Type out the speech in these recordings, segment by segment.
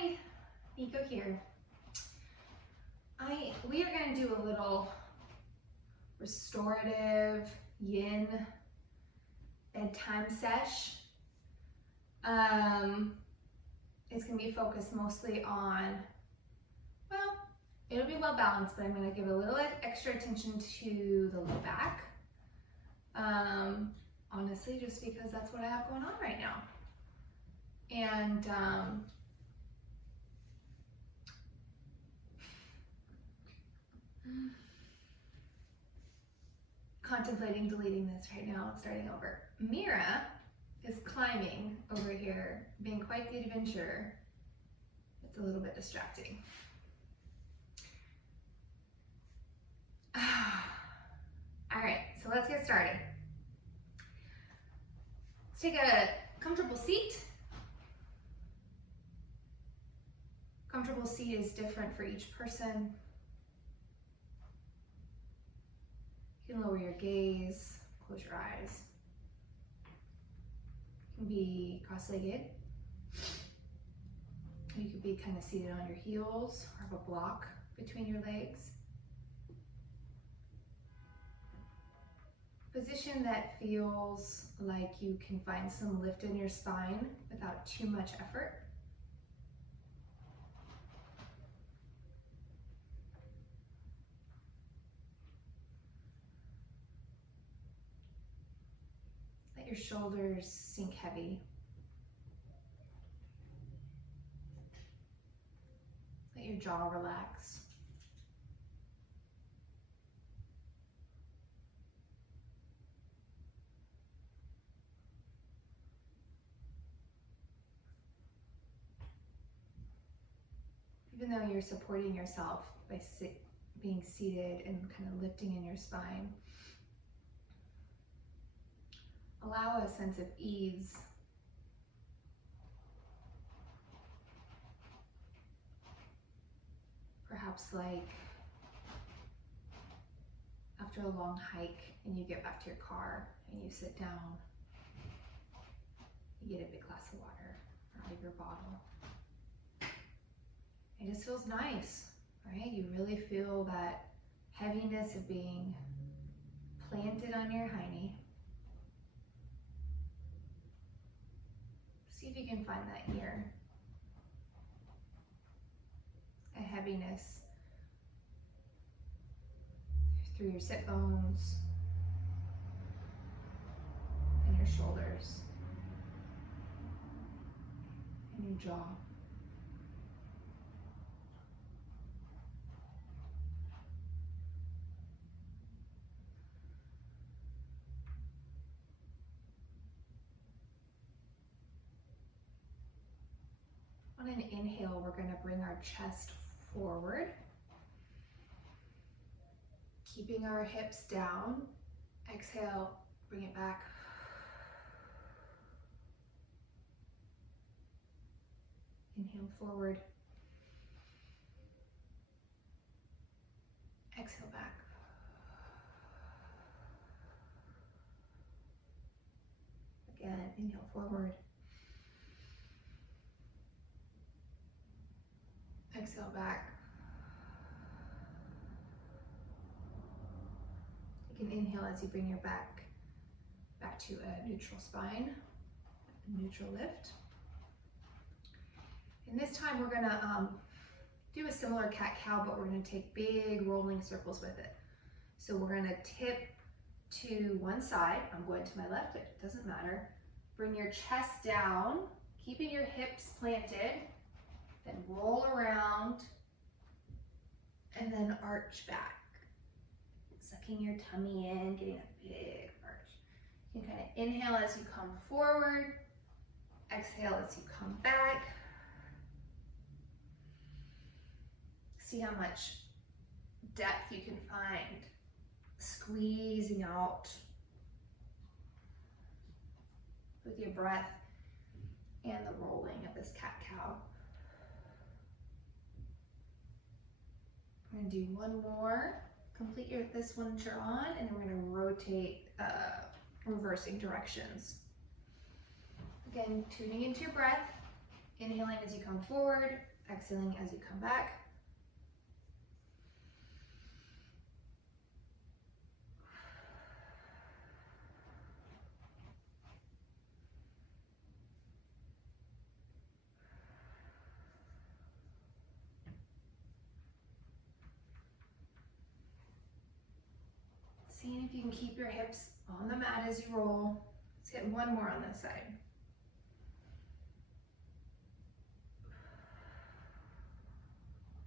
Hi, Nico here. We are going to do a little restorative yin bedtime sesh. It's going to be focused mostly on, well, it'll be well balanced, but I'm going to give a little extra attention to the low back. Honestly, just because that's what I have going on right now. And contemplating deleting this right now and starting over. Mira is climbing over here, being quite the adventurer. It's a little bit distracting. All right, so let's get started. Let's take a comfortable seat. Comfortable seat is different for each person. You can lower your gaze, close your eyes. You can be cross-legged. You could be kind of seated on your heels or have a block between your legs. Position that feels like you can find some lift in your spine without too much effort. Let your shoulders sink heavy. Let your jaw relax. Even though you're supporting yourself by being seated and kind of lifting in your spine, allow a sense of ease. Perhaps like after a long hike and you get back to your car and you sit down, you get a big glass of water out of your bottle. It just feels nice, right? You really feel that heaviness of being planted on your hiney. See if you can find that here. A heaviness through your sit bones and your shoulders and your jaw. On an inhale, we're going to bring our chest forward, keeping our hips down. Exhale, bring it back. Inhale forward. Exhale back. Again, inhale forward. Exhale back. You can inhale as you bring your back to a neutral spine, a neutral lift. And this time we're gonna do a similar cat-cow, but we're gonna take big rolling circles with it. So we're gonna tip to one side. I'm going to my left, but it doesn't matter. Bring your chest down, keeping your hips planted. Then roll around and then arch back. Sucking your tummy in, getting a big arch. You can kind of inhale as you come forward, exhale as you come back. See how much depth you can find, squeezing out with your breath and the rolling of this cat-cow. We're gonna do one more, complete this one that you're on, and then we're gonna rotate, reversing directions. Again, tuning into your breath, Inhaling as you come forward, exhaling as you come back. Seeing if you can keep your hips on the mat as you roll. Let's get one more on this side.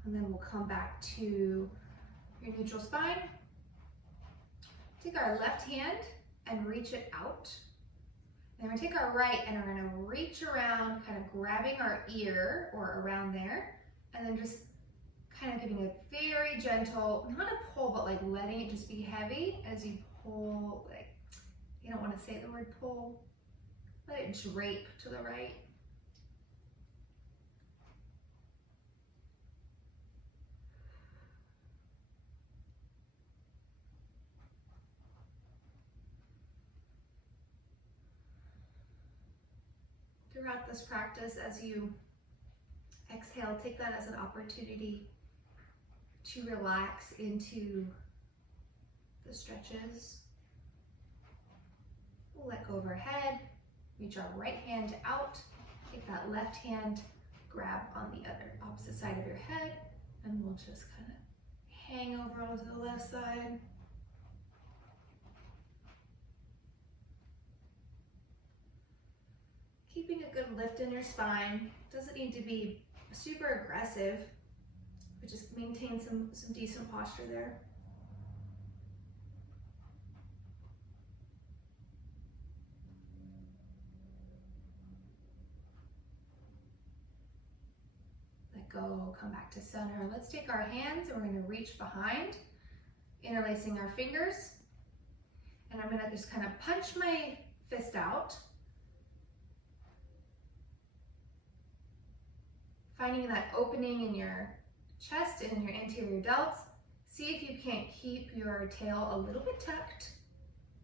And then we'll come back to your neutral spine. Take our left hand and reach it out. And we're gonna take our right and we're gonna reach around, kind of grabbing our ear or around there, and then just kind of giving a very gentle, not a pull, but like letting it just be heavy as you pull, like, you don't want to say the word pull, let it drape to the right. Throughout this practice, as you exhale, take that as an opportunity to relax into the stretches. We'll let go of our head, reach our right hand out, take that left hand, grab on the other opposite side of your head, and we'll just kind of hang over onto the left side. Keeping a good lift in your spine. Doesn't need to be super aggressive, but just maintain some decent posture there. Let go, come back to center. Let's take our hands and we're going to reach behind, interlacing our fingers. And I'm going to just kind of punch my fist out. Finding that opening in your chest and in your anterior delts. See if you can't keep your tail a little bit tucked.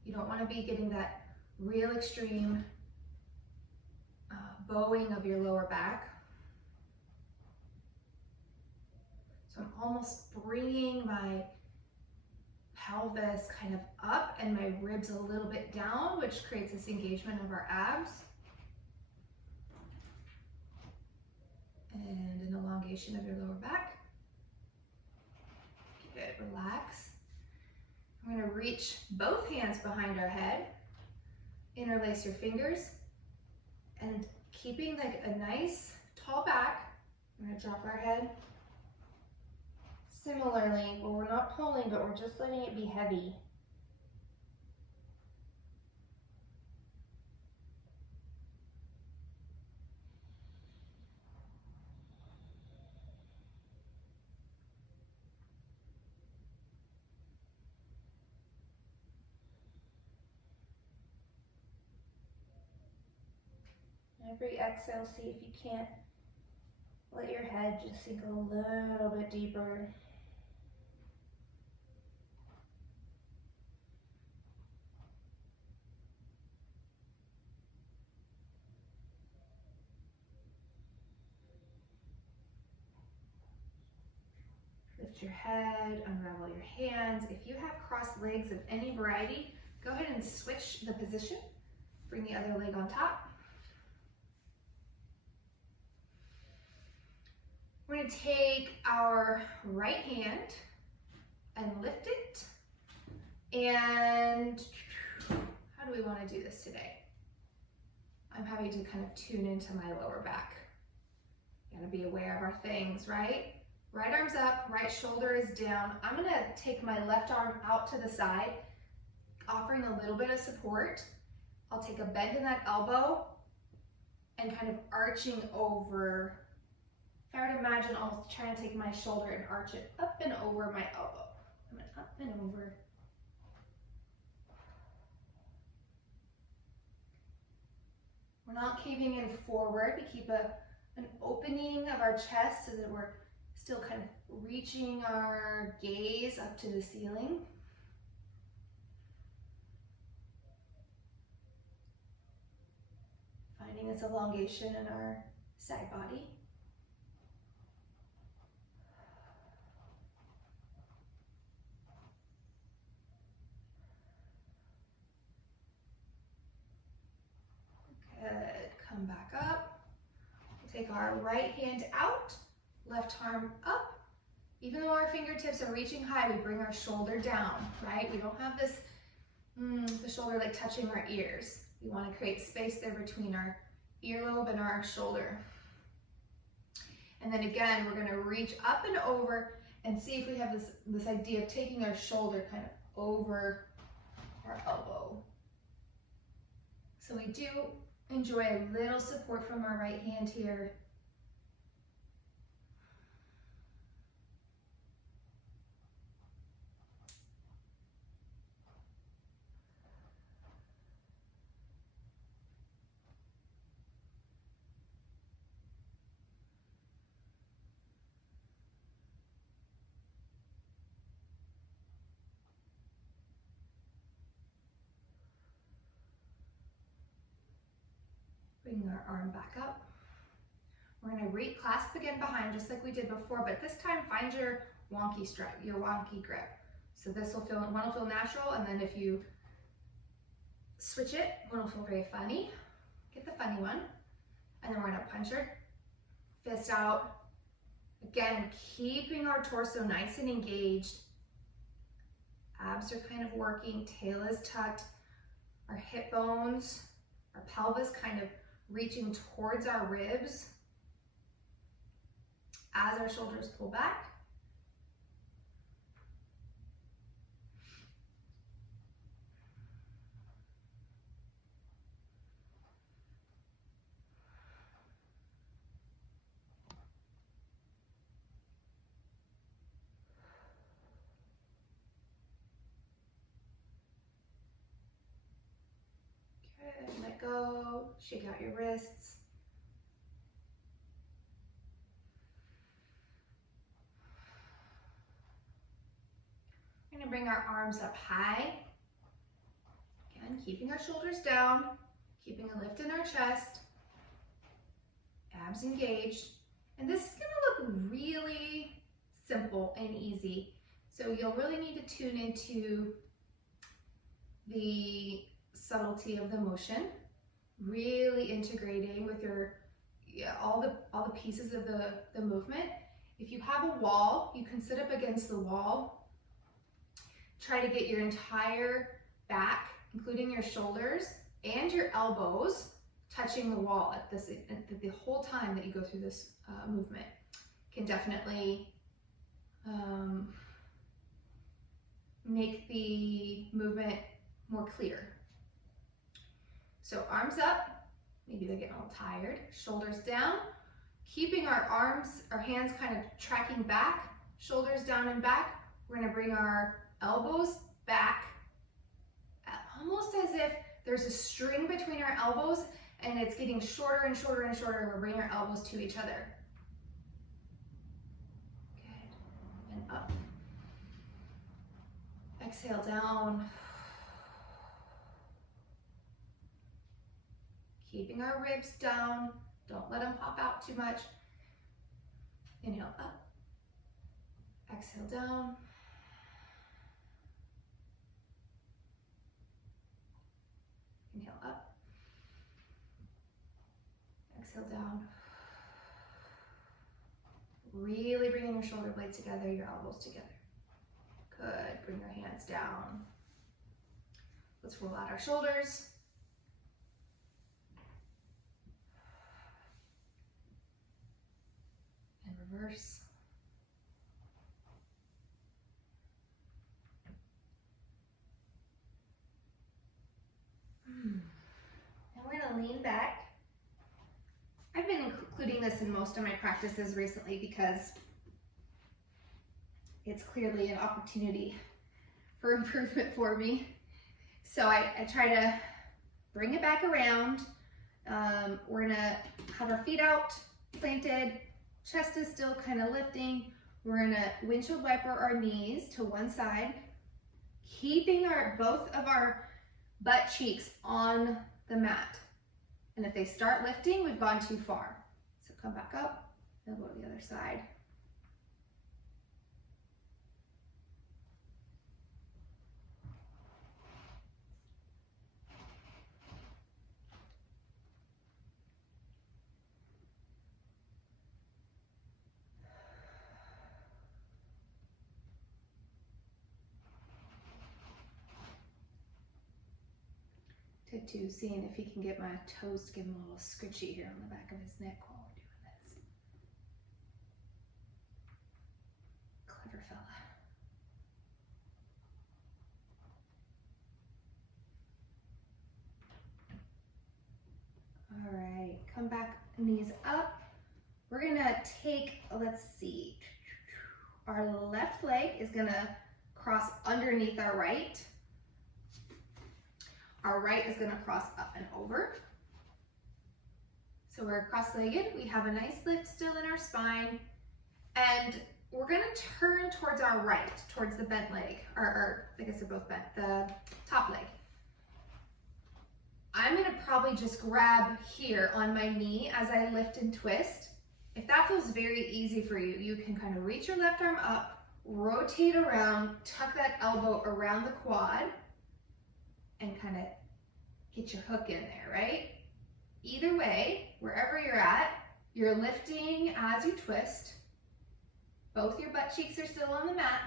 You don't want to be getting that real extreme bowing of your lower back. So I'm almost bringing my pelvis kind of up and my ribs a little bit down, which creates this engagement of our abs. And an elongation of your lower back. Good, relax. We're going to reach both hands behind our head, interlace your fingers, and keeping like a nice tall back, we're going to drop our head. Similarly, well, we're not pulling, but we're just letting it be heavy. Every exhale, see if you can't let your head just sink a little bit deeper. Lift your head, unravel your hands. If you have crossed legs of any variety, go ahead and switch the position. Bring the other leg on top. We're going to take our right hand and lift it. And how do we want to do this today? I'm having to kind of tune into my lower back. You got to be aware of our things, right? Right arm's up, right shoulder is down. I'm going to take my left arm out to the side, offering a little bit of support. I'll take a bend in that elbow and kind of arching over. If I were to imagine, I'll try to take my shoulder and arch it up and over my elbow. I'm going up and over. We're not caving in forward. We keep an opening of our chest so that we're still kind of reaching our gaze up to the ceiling. Finding this elongation in our side body. Good, come back up. We'll take our right hand out, left arm up. Even though our fingertips are reaching high, we bring our shoulder down, right? We don't have this, the shoulder like touching our ears. We want to create space there between our earlobe and our shoulder. And then again, we're going to reach up and over and see if we have this idea of taking our shoulder kind of over our elbow. So we do enjoy a little support from our right hand here. Bring our arm back up. We're going to reclasp again behind just like we did before, but this time find your wonky strap, your wonky grip. So this will feel, one will feel natural, and then if you switch it, one will feel very funny. Get the funny one. And then we're going to punch our fist out. Again, keeping our torso nice and engaged. Abs are kind of working, tail is tucked, our hip bones, our pelvis kind of reaching towards our ribs as our shoulders pull back. Good, let go, shake out your wrists. We're gonna bring our arms up high. Again, keeping our shoulders down, keeping a lift in our chest, abs engaged. And this is gonna look really simple and easy. So you'll really need to tune into the subtlety of the motion, really integrating with your all the pieces of the movement. If you have a wall, you can sit up against the wall. Try to get your entire back, including your shoulders and your elbows, touching the wall at the whole time that you go through this movement. Can definitely make the movement more clear. So arms up, maybe they're getting a little tired, shoulders down, keeping our hands kind of tracking back, shoulders down and back. We're gonna bring our elbows back, almost as if there's a string between our elbows and it's getting shorter and shorter and shorter. We're bringing our elbows to each other. Good, and up. Exhale down. Keeping our ribs down, don't let them pop out too much. Inhale up, exhale down. Inhale up, exhale down. Really bringing your shoulder blades together, your elbows together. Good, bring your hands down. Let's roll out our shoulders. And reverse. And we're gonna lean back. I've been including this in most of my practices recently because it's clearly an opportunity for improvement for me. So I try to bring it back around. We're gonna have our feet out, planted, chest is still kind of lifting. We're gonna windshield wiper our knees to one side, keeping both of our butt cheeks on the mat. And if they start lifting, we've gone too far. So come back up, and go to the other side. Too, seeing if he can get my toes to give him a little scritchy here on the back of his neck while we're doing this. Clever fella. All right, come back, knees up. We're gonna take, let's see, our left leg is gonna cross underneath our right. Our right is gonna cross up and over. So we're cross-legged. We have a nice lift still in our spine. And we're gonna turn towards our right, towards the bent leg, or I guess they're both bent, the top leg. I'm gonna probably just grab here on my knee as I lift and twist. If that feels very easy for you, you can kind of reach your left arm up, rotate around, tuck that elbow around the quad, and kind of get your hook in there, right? Either way, wherever you're lifting as you twist. Both your butt cheeks are still on the mat.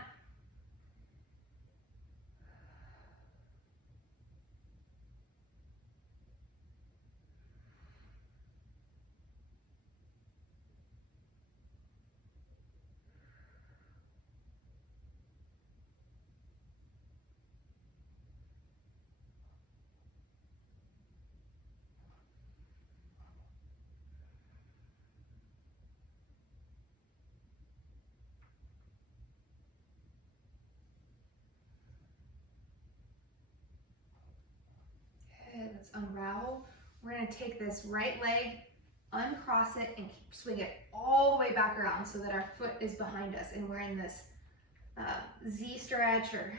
Let's unravel. We're gonna take this right leg, uncross it, and swing it all the way back around so that our foot is behind us and we're in this Z stretch, or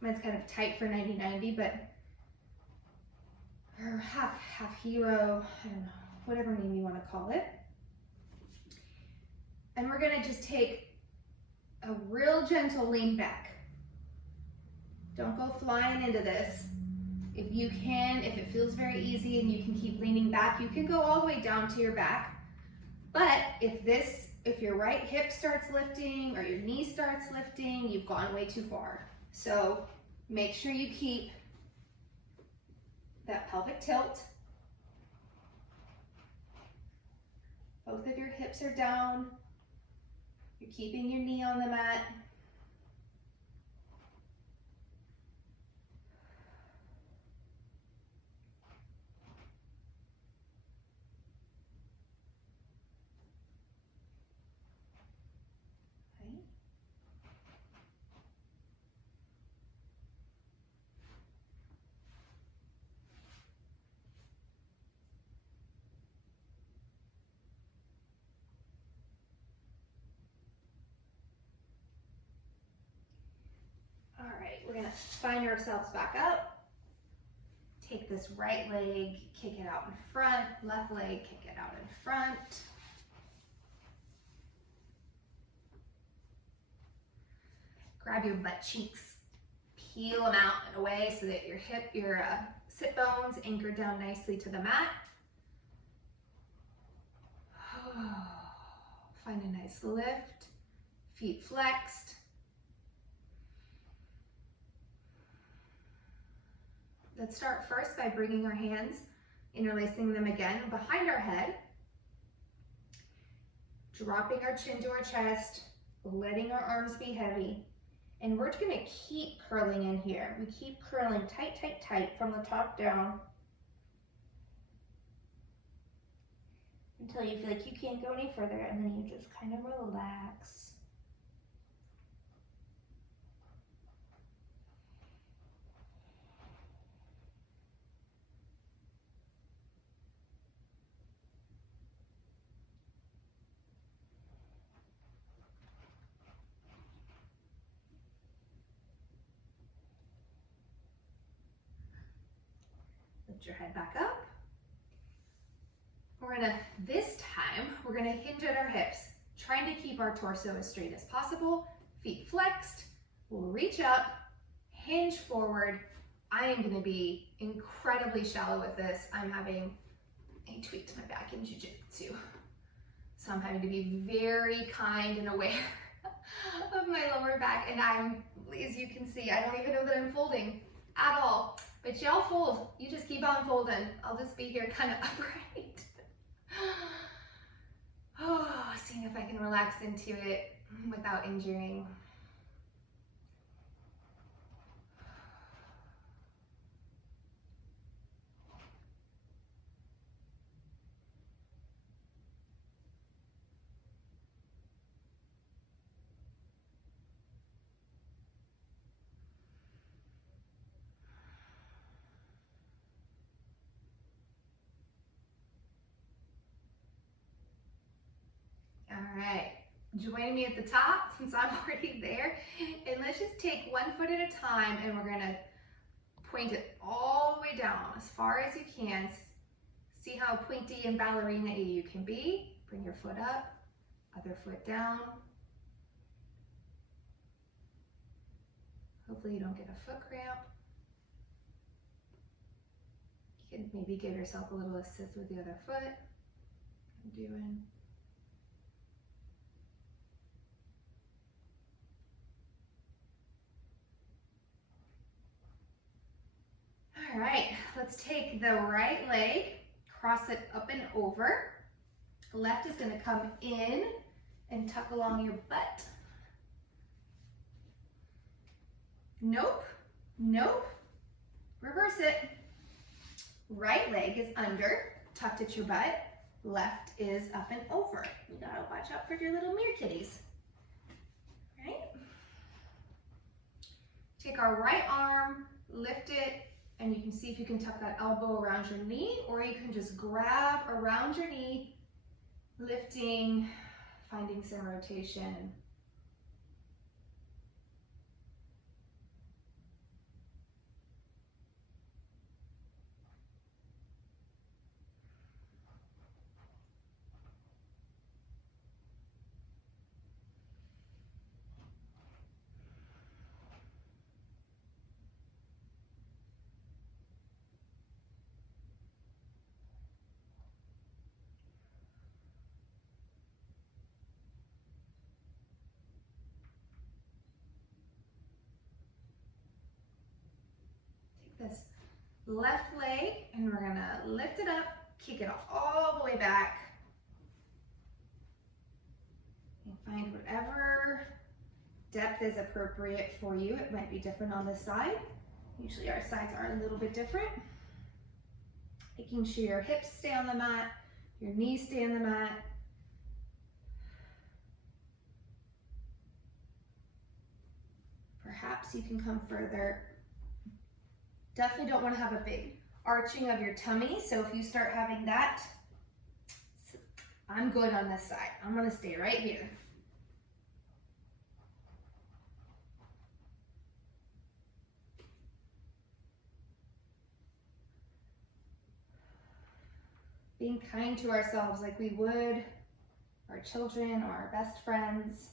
mine's kind of tight for 90-90, but or half hero, I don't know, whatever name you want to call it. And we're gonna just take a real gentle lean back. Don't go flying into this. If you can, if it feels very easy and you can keep leaning back, you can go all the way down to your back. But if your right hip starts lifting or your knee starts lifting, you've gone way too far. So make sure you keep that pelvic tilt. Both of your hips are down. You're keeping your knee on the mat. All right, we're gonna find ourselves back up. Take this right leg, kick it out in front, left leg, kick it out in front. Grab your butt cheeks, peel them out and away so that your sit bones anchor down nicely to the mat. Find a nice lift, feet flexed. Let's start first by bringing our hands, interlacing them again behind our head, dropping our chin to our chest, letting our arms be heavy. And we're gonna keep curling in here. We keep curling tight, tight, tight from the top down until you feel like you can't go any further, and then you just kind of relax. Lift your head back up. We're gonna, this time, we're gonna hinge at our hips, trying to keep our torso as straight as possible, feet flexed. We'll reach up, hinge forward. I am gonna be incredibly shallow with this. I tweaked my back in jiu-jitsu. So I'm having to be very kind and aware of my lower back. And as you can see, I don't even know that I'm folding at all. But y'all fold, you just keep on folding. I'll just be here kind of upright. Oh, seeing if I can relax into it without injuring. All right, join me at the top since I'm already there. And let's just take one foot at a time and we're gonna point it all the way down as far as you can. See how pointy and ballerina-y you can be. Bring your foot up, other foot down. Hopefully you don't get a foot cramp. You can maybe give yourself a little assist with the other foot. I'm doing. All right, let's take the right leg, cross it up and over. Left is gonna come in and tuck along your butt. Nope, nope. Reverse it. Right leg is under, tucked at your butt. Left is up and over. You gotta watch out for your little mirror kitties. Right? Take our right arm, lift it, and you can see if you can tuck that elbow around your knee, or you can just grab around your knee, lifting, finding some rotation. This left leg and we're gonna lift it up, kick it all the way back, and find whatever depth is appropriate for you. It might be different on this side. Usually our sides are a little bit different. Making sure your hips stay on the mat, your knees stay on the mat. Perhaps you can come further. Definitely don't want to have a big arching of your tummy. So if you start having that, I'm good on this side. I'm going to stay right here. Being kind to ourselves like we would our children or our best friends.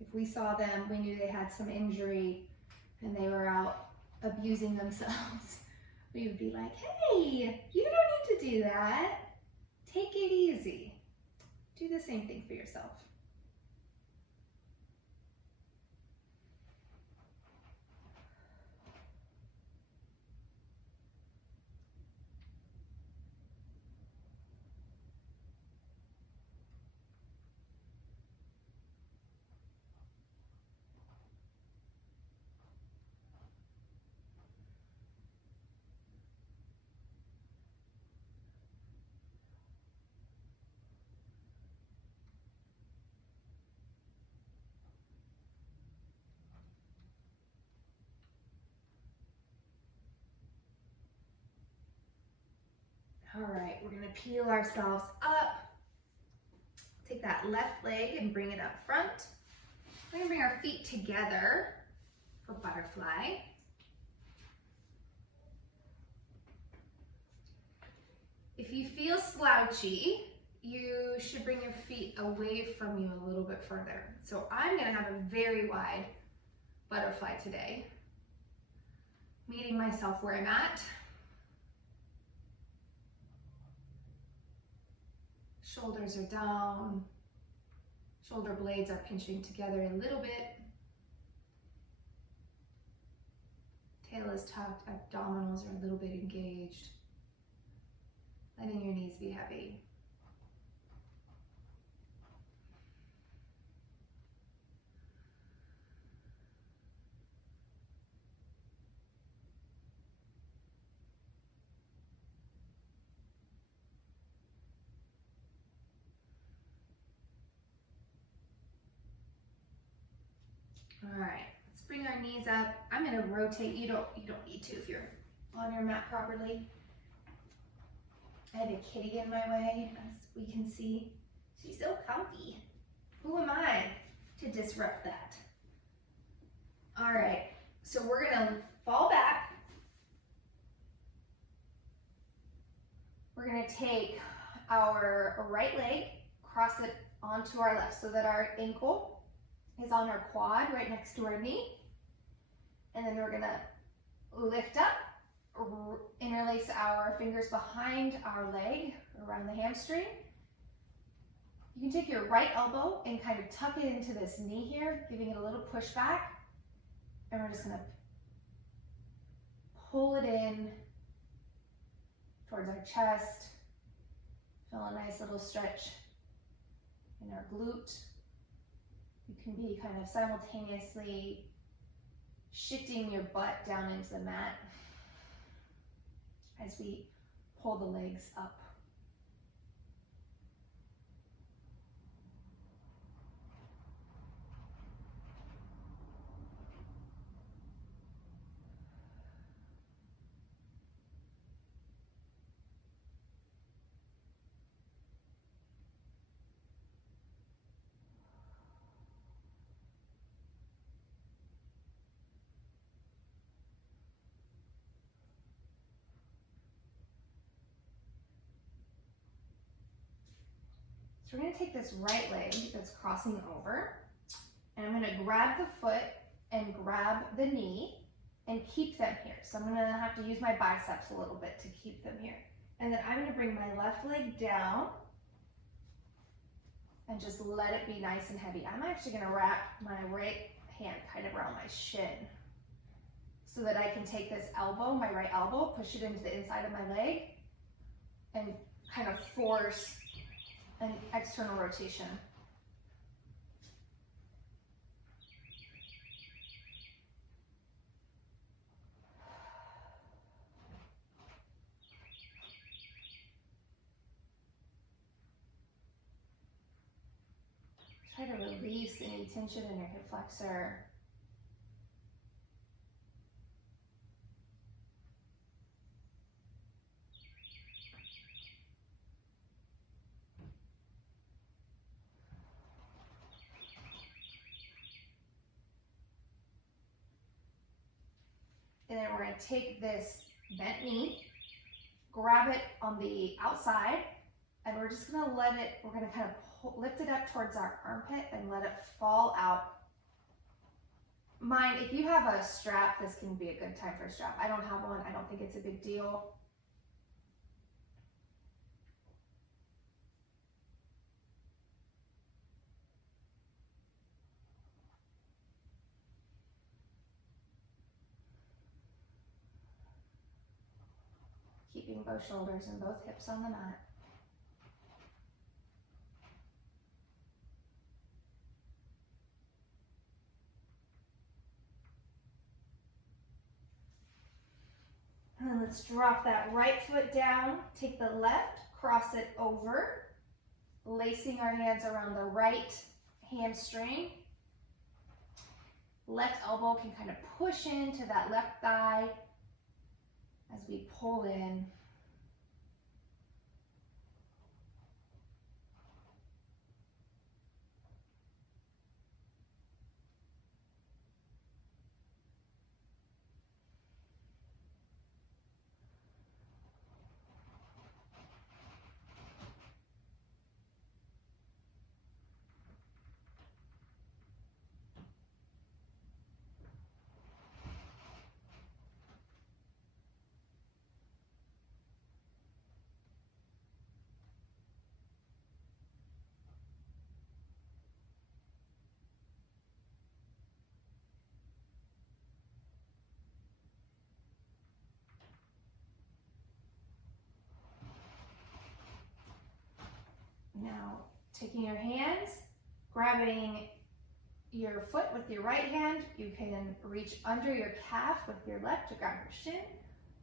If we saw them, we knew they had some injury and they were out abusing themselves, we would be like, hey, you don't need to do that. Take it easy. Do the same thing for yourself. All right, we're gonna peel ourselves up. Take that left leg and bring it up front. We're gonna bring our feet together for butterfly. If you feel slouchy, you should bring your feet away from you a little bit further. So I'm gonna have a very wide butterfly today, meeting myself where I'm at. Shoulders are down, shoulder blades are pinching together a little bit. Tail is tucked, abdominals are a little bit engaged. Letting your knees be heavy. All right, let's bring our knees up. I'm gonna rotate. You don't need to if you're on your mat properly. I have a kitty in my way, as we can see. She's so comfy. Who am I to disrupt that? All right, so we're gonna fall back. We're gonna take our right leg, cross it onto our left so that our ankle is on our quad right next to our knee. And then we're gonna lift up, interlace our fingers behind our leg, around the hamstring. You can take your right elbow and kind of tuck it into this knee here, giving it a little push back. And we're just gonna pull it in towards our chest. Feel a nice little stretch in our glute. You can be kind of simultaneously shifting your butt down into the mat as we pull the legs up. So we're gonna take this right leg that's crossing over, and I'm gonna grab the foot and grab the knee and keep them here. So I'm gonna have to use my biceps a little bit to keep them here. And then I'm gonna bring my left leg down and just let it be nice and heavy. I'm actually gonna wrap my right hand kind of around my shin so that I can take this elbow, my right elbow, push it into the inside of my leg and kind of force an external rotation. Try to release any tension in your hip flexor. And then we're going to take this bent knee, grab it on the outside, and we're just going to let it, we're going to kind of lift it up towards our armpit and let it fall out. Mind, if you have a strap, this can be a good time for a strap. I don't have one. I don't think it's a big deal. Keeping both shoulders and both hips on the mat. And then let's drop that right foot down, take the left, cross it over, lacing our hands around the right hamstring. Left elbow can kind of push into that left thigh as we pull in. Now, taking your hands, grabbing your foot with your right hand, you can reach under your calf with your left to grab your shin.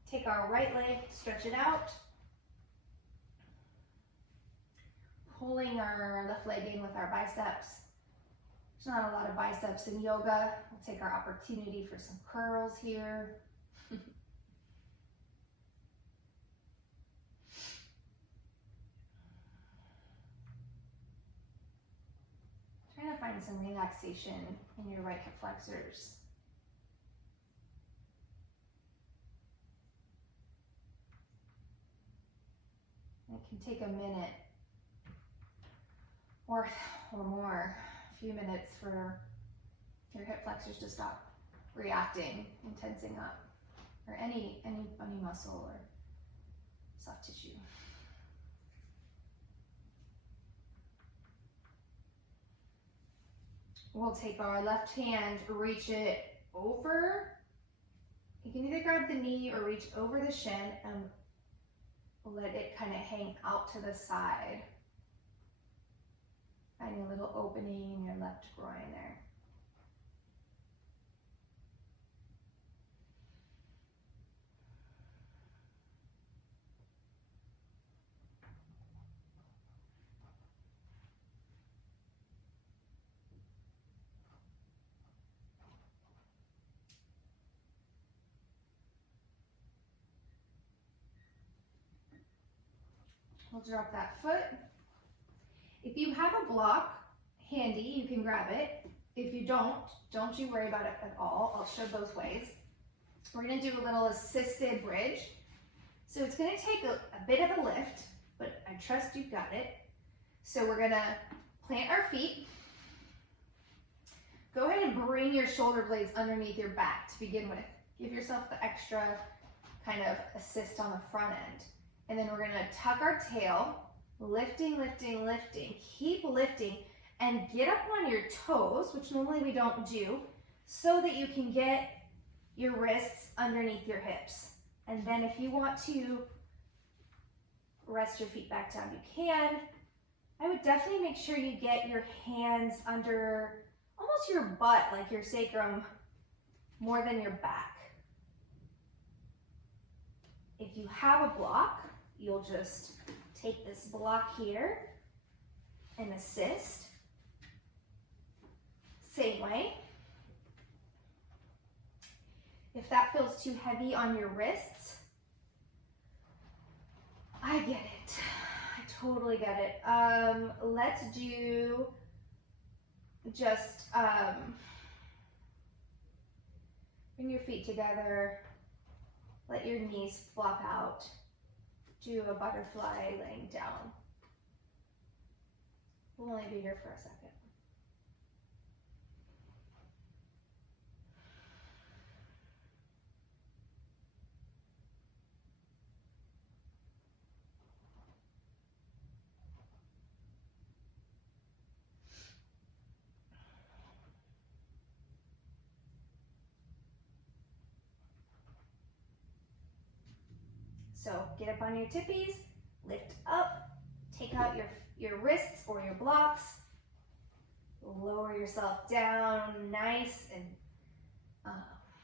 Take our right leg, stretch it out. Pulling our left leg in with our biceps. There's not a lot of biceps in yoga. We'll take our opportunity for some curls here. Trying to find some relaxation in your right hip flexors. It can take a minute or more, a few minutes for your hip flexors to stop reacting and tensing up, or any muscle or soft tissue. We'll take our left hand, reach it over. You can either grab the knee or reach over the shin and let it kind of hang out to the side. Find a little opening in your left groin there. We'll drop that foot. If you have a block handy, you can grab it. If you don't you worry about it at all. I'll show both ways. We're gonna do a little assisted bridge. So it's gonna take a bit of a lift, but I trust you've got it. So we're gonna plant our feet. Go ahead and bring your shoulder blades underneath your back to begin with. Give yourself the extra kind of assist on the front end. And then we're gonna tuck our tail, lifting, lifting, lifting. Keep lifting and get up on your toes, which normally we don't do, so that you can get your wrists underneath your hips. And then if you want to rest your feet back down, you can. I would definitely make sure you get your hands under almost your butt, like your sacrum, more than your back. If you have a block, you'll just take this block here and assist. Same way. If that feels too heavy on your wrists, I get it. I totally get it. Let's do just bring your feet together. Let your knees flop out. Do a butterfly laying down. We'll only be here for a second. So get up on your tippies, lift up, take out your wrists or your blocks, lower yourself down nice and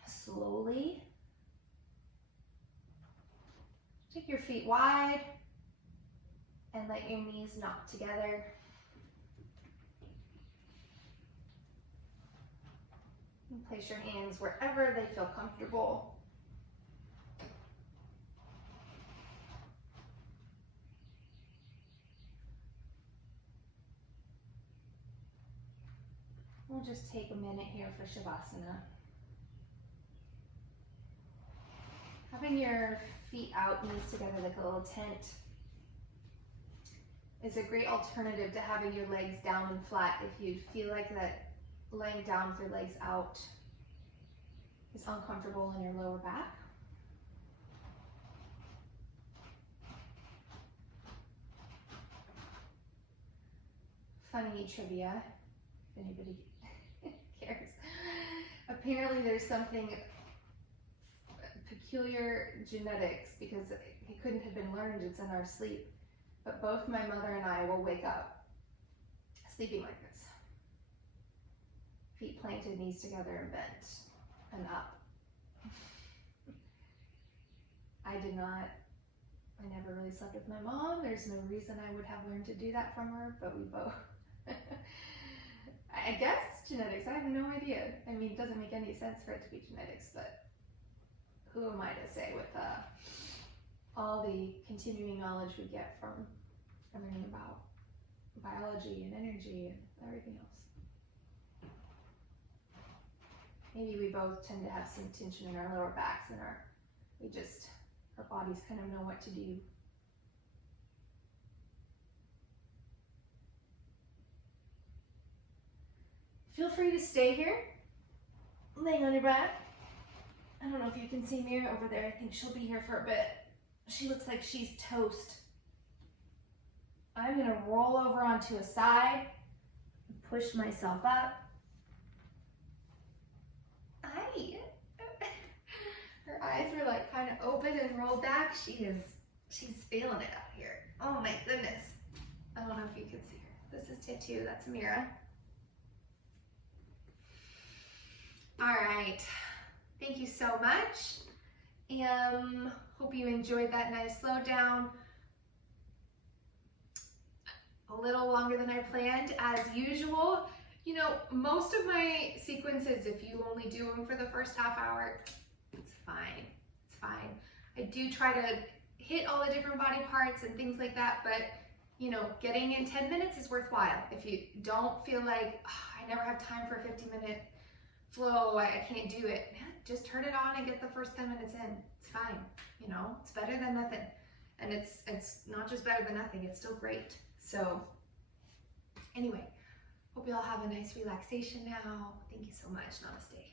slowly. Take your feet wide and let your knees knock together. And place your hands wherever they feel comfortable. We'll just take a minute here for Shavasana. Having your feet out, knees together like a little tent is a great alternative to having your legs down and flat. If you feel like that laying down with your legs out is uncomfortable in your lower back. Funny trivia, if anybody cares. Apparently there's something peculiar genetics, because it couldn't have been learned, it's in our sleep, but both my mother and I will wake up sleeping like this. Feet planted, knees together and bent and up. I never really slept with my mom. There's no reason I would have learned to do that from her, but we both, I guess it's genetics. I have no idea. I mean, it doesn't make any sense for it to be genetics, but who am I to say with all the continuing knowledge we get from learning about biology and energy and everything else. Maybe we both tend to have some tension in our lower backs and our bodies kind of know what to do. Feel free to stay here, laying on your back. I don't know if you can see Mira over there. I think she'll be here for a bit. She looks like she's toast. I'm gonna roll over onto a side, push myself up. Hi. Her eyes were like kind of open and rolled back. She's feeling it out here. Oh my goodness. I don't know if you can see her. This is Tattoo, that's Mira. All right, thank you so much. Hope you enjoyed that nice slow down. A little longer than I planned, as usual. You know, most of my sequences, if you only do them for the first half hour, it's fine, it's fine. I do try to hit all the different body parts and things like that, but you know, getting in 10 minutes is worthwhile. If you don't feel like, oh, I never have time for a 50-minute flow, I can't do it, just turn it on and get the first 10 minutes in. It's fine, you know, it's better than nothing. And it's not just better than nothing, it's still great. So anyway, hope you all have a nice relaxation now. Thank you so much. Namaste.